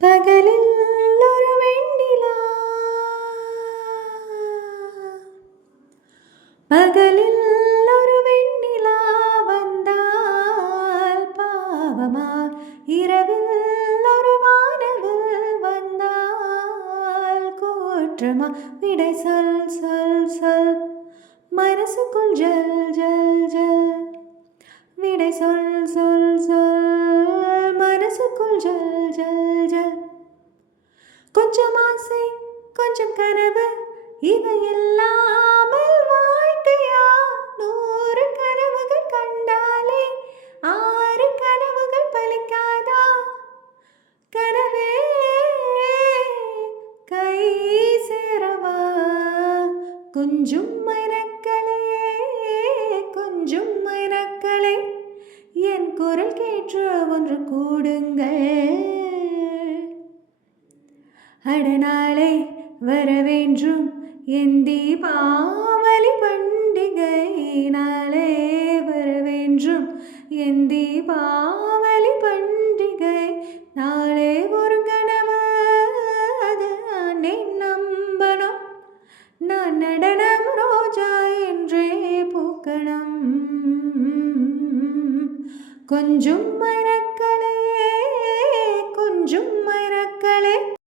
பகலில் ஒரு வெண்ணிலா, பகலில் ஒரு வெண்ணிலா வந்தால் பாவமா, இரவில் ஒரு வானவில் வந்தால் கூற்றமா. விடை சொல் சொல் சொல், மனசுக்குள் ஜல் ஜல் ஜல். விடை சொல் சொல் சொல், மனசுக்குள் ஜல் ஜல் ஜல். கொஞ்சம் ஆசை கொஞ்சம் கனவு, இவை இல்லாமல் வாழ்க்கையா? 100 கனவுகள் கண்டாலே 6 கனவுகள் பலிக்காதா? கனவே கை சேரவா, கொஞ்சம் மனக்களே, கொஞ்சம் மனக்களே, என் குரல் கேட்டு ஒன்று கூடுங்கள். அடநாளை வரவேண்டும் என் தீபாவளி பண்டிகை, நாளே வரவேண்டும் என் தீபாவளி பண்டிகை. நாளே ஒரு கனவு, அது நான் நம்பணும், நான் நடனம் ரோஜா என்றே பூக்கணும். கொஞ்சம்